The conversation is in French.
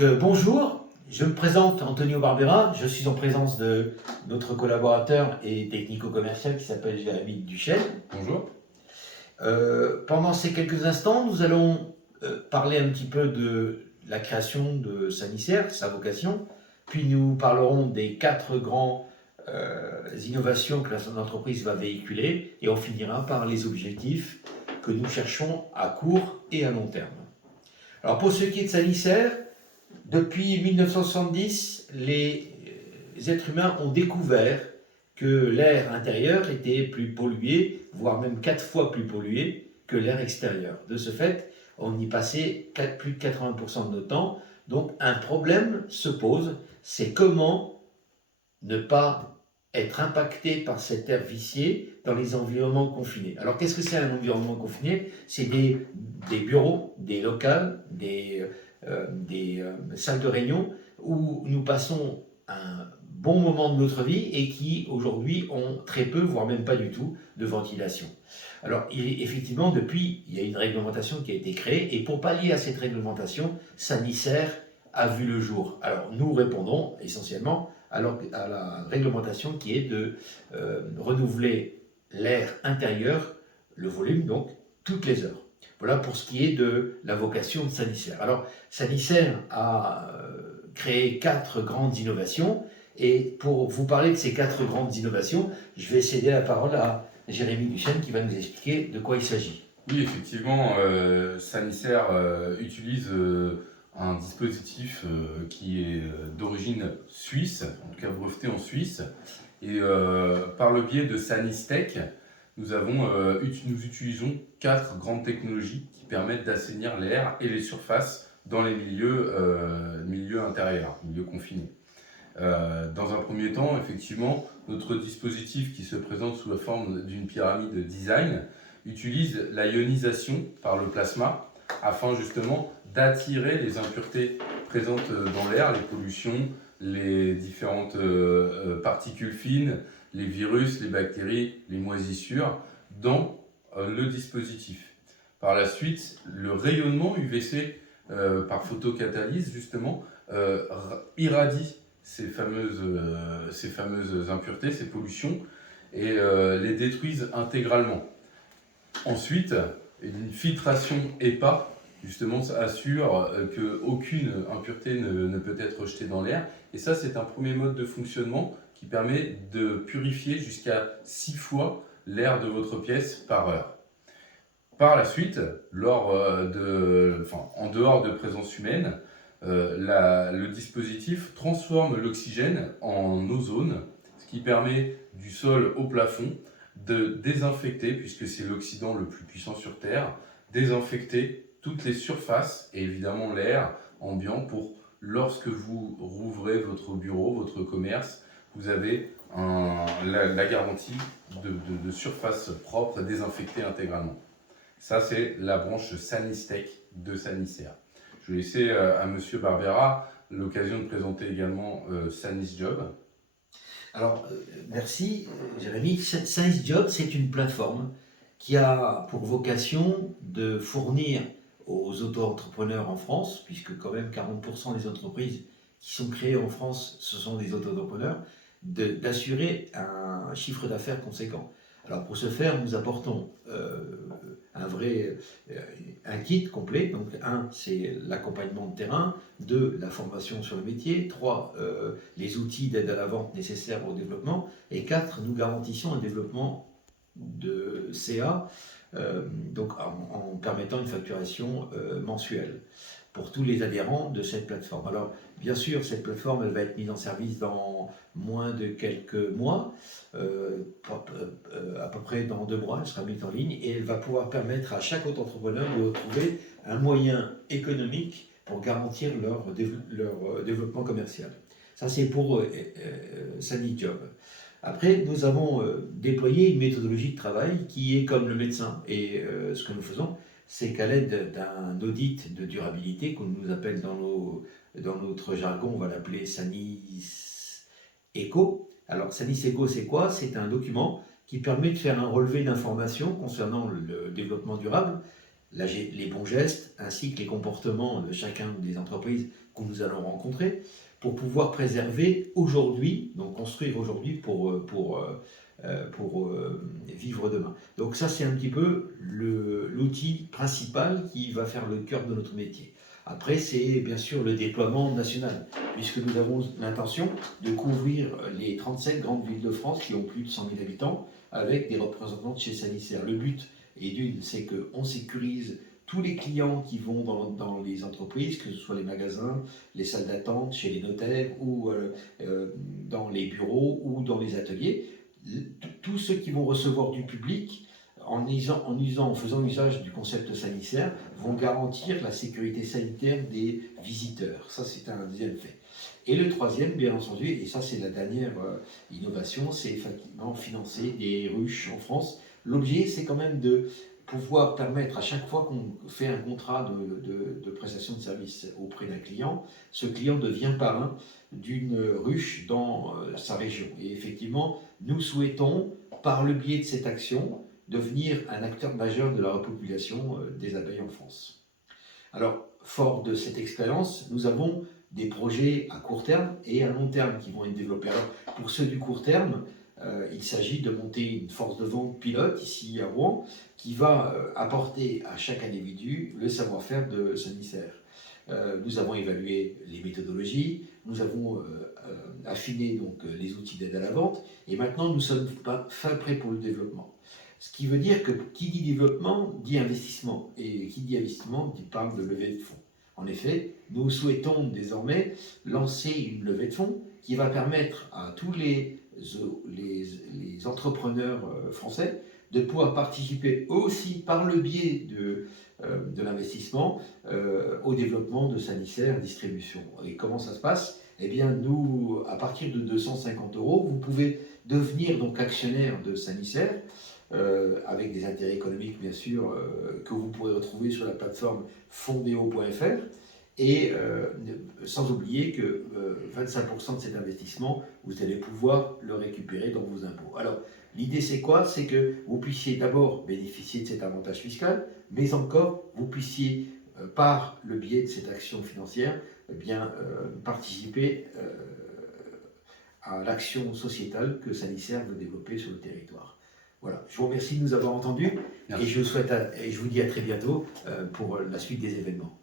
Bonjour, je me présente Antonio Barbera, je suis en présence de notre collaborateur et technico-commercial qui s'appelle Jérémy Duchesne. Bonjour. Pendant ces quelques instants, nous allons parler un petit peu de la création de Sanicer, sa vocation, puis nous parlerons des 4 grandes innovations que l'entreprise va véhiculer et on finira par les objectifs que nous cherchons à court et à long terme. Alors pour ce qui est de Sanicer, depuis 1970, les êtres humains ont découvert que l'air intérieur était plus pollué, voire même 4 fois plus pollué que l'air extérieur. De ce fait, on y passait plus de 80% de notre temps. Donc un problème se pose, c'est comment ne pas être impacté par cet air vicié dans les environnements confinés. Alors qu'est-ce que c'est un environnement confiné? C'est des bureaux, des locales, des salles de réunion où nous passons un bon moment de notre vie et qui aujourd'hui ont très peu, voire même pas du tout, de ventilation. Alors effectivement, depuis, il y a une réglementation qui a été créée et pour pallier à cette réglementation, Sanicer a vu le jour. Alors nous répondons essentiellement à la réglementation qui est de renouveler l'air intérieur, le volume donc, toutes les heures. Voilà pour ce qui est de la vocation de Sanicer. Alors, Sanicer a créé 4 grandes innovations, et pour vous parler de ces 4 grandes innovations, je vais céder la parole à Jérémy Duchesne qui va nous expliquer de quoi il s'agit. Oui, effectivement, Sanicer utilise un dispositif qui est d'origine suisse, en tout cas breveté en Suisse, et par le biais de Sanistech, nous utilisons 4 grandes technologies qui permettent d'assainir l'air et les surfaces dans les milieux intérieurs, milieux confinés. Dans un premier temps, effectivement, notre dispositif qui se présente sous la forme d'une pyramide design utilise la ionisation par le plasma afin justement d'attirer les impuretés présentes dans l'air, les pollutions, les différentes particules fines, les virus, les bactéries, les moisissures dans le dispositif. Par la suite, le rayonnement UVC par photocatalyse justement irradie ces fameuses impuretés, ces pollutions, et les détruisent intégralement. Ensuite, une filtration EPA justement assure qu'aucune impureté ne peut être rejetée dans l'air. Et ça, c'est un premier mode de fonctionnement qui permet de purifier jusqu'à 6 fois l'air de votre pièce par heure. Par la suite, en dehors de présence humaine, le dispositif transforme l'oxygène en ozone, ce qui permet du sol au plafond de désinfecter, puisque c'est l'oxydant le plus puissant sur Terre, désinfecter toutes les surfaces et évidemment l'air ambiant pour lorsque vous rouvrez votre bureau, votre commerce, vous avez la garantie de surface propre et désinfectée intégralement. Ça, c'est la branche Sanistech de Sanicer. Je vais laisser à Monsieur Barbera l'occasion de présenter également SanisJob. Alors, merci Jérémy. SanisJob, c'est une plateforme qui a pour vocation de fournir aux auto-entrepreneurs en France, puisque quand même 40% des entreprises qui sont créées en France, ce sont des auto-entrepreneurs, d'assurer un chiffre d'affaires conséquent. Alors pour ce faire, nous apportons un kit complet. Donc 1, c'est l'accompagnement de terrain, 2, la formation sur le métier, 3, les outils d'aide à la vente nécessaires au développement, et 4, nous garantissons un développement de CA, donc en permettant une facturation mensuelle pour tous les adhérents de cette plateforme. Alors, bien sûr, cette plateforme, elle va être mise en service dans moins de quelques mois, à peu près dans 2 mois, elle sera mise en ligne et elle va pouvoir permettre à chaque auto-entrepreneur de trouver un moyen économique pour garantir leur développement commercial. Ça, c'est pour SanisJob. Après, nous avons déployé une méthodologie de travail qui est comme le médecin. Et ce que nous faisons, c'est qu'à l'aide d'un audit de durabilité, qu'on nous appelle dans notre jargon, on va l'appeler Sanis Eco. Alors, Sanis Eco, c'est quoi? C'est un document qui permet de faire un relevé d'informations concernant le développement durable, les bons gestes, ainsi que les comportements de chacun des entreprises que nous allons rencontrer, pour pouvoir préserver aujourd'hui, donc construire aujourd'hui pour vivre demain. Donc ça, c'est un petit peu l'outil principal qui va faire le cœur de notre métier. Après, c'est bien sûr le déploiement national, puisque nous avons l'intention de couvrir les 37 grandes villes de France qui ont plus de 100 000 habitants, avec des représentants de chez Sanisaire. Le but, c'est qu'on sécurise tous les clients qui vont dans les entreprises, que ce soit les magasins, les salles d'attente, chez les notaires, ou dans les bureaux, ou dans les ateliers. Tous ceux qui vont recevoir du public, en faisant usage du concept sanitaire, vont garantir la sécurité sanitaire des visiteurs. Ça, c'est un deuxième fait. Et le troisième, bien entendu, et ça c'est la dernière innovation, c'est effectivement financer des ruches en France. L'objet, c'est quand même de pouvoir permettre à chaque fois qu'on fait un contrat de prestation de service auprès d'un client, ce client devient parrain d'une ruche dans sa région. Et effectivement, nous souhaitons, par le biais de cette action, devenir un acteur majeur de la repopulation des abeilles en France. Alors, fort de cette expérience, nous avons des projets à court terme et à long terme qui vont être développés. Alors, pour ceux du court terme, il s'agit de monter une force de vente pilote ici à Rouen qui va apporter à chaque individu le savoir-faire de Sanisaire. Nous avons évalué les méthodologies, nous avons affiné donc, les outils d'aide à la vente et maintenant nous sommes fin prêts pour le développement. Ce qui veut dire que qui dit développement dit investissement et qui dit investissement dit parle de levée de fonds. En effet, nous souhaitons désormais lancer une levée de fonds qui va permettre à tous les entrepreneurs français de pouvoir participer aussi par le biais de l'investissement au développement de Sanisaire Distribution. Et comment ça se passe? Eh bien, nous, à partir de 250 €, vous pouvez devenir donc actionnaire de Sanisaire avec des intérêts économiques, bien sûr, que vous pourrez retrouver sur la plateforme fondeo.fr. Et sans oublier que 25% de cet investissement, vous allez pouvoir le récupérer dans vos impôts. Alors, l'idée c'est quoi? C'est que vous puissiez d'abord bénéficier de cet avantage fiscal, mais encore, vous puissiez, par le biais de cette action financière, eh bien, participer à l'action sociétale que Sanisaire veut développer sur le territoire. Voilà, je vous remercie de nous avoir entendus. Merci. Et je vous dis à très bientôt pour la suite des événements.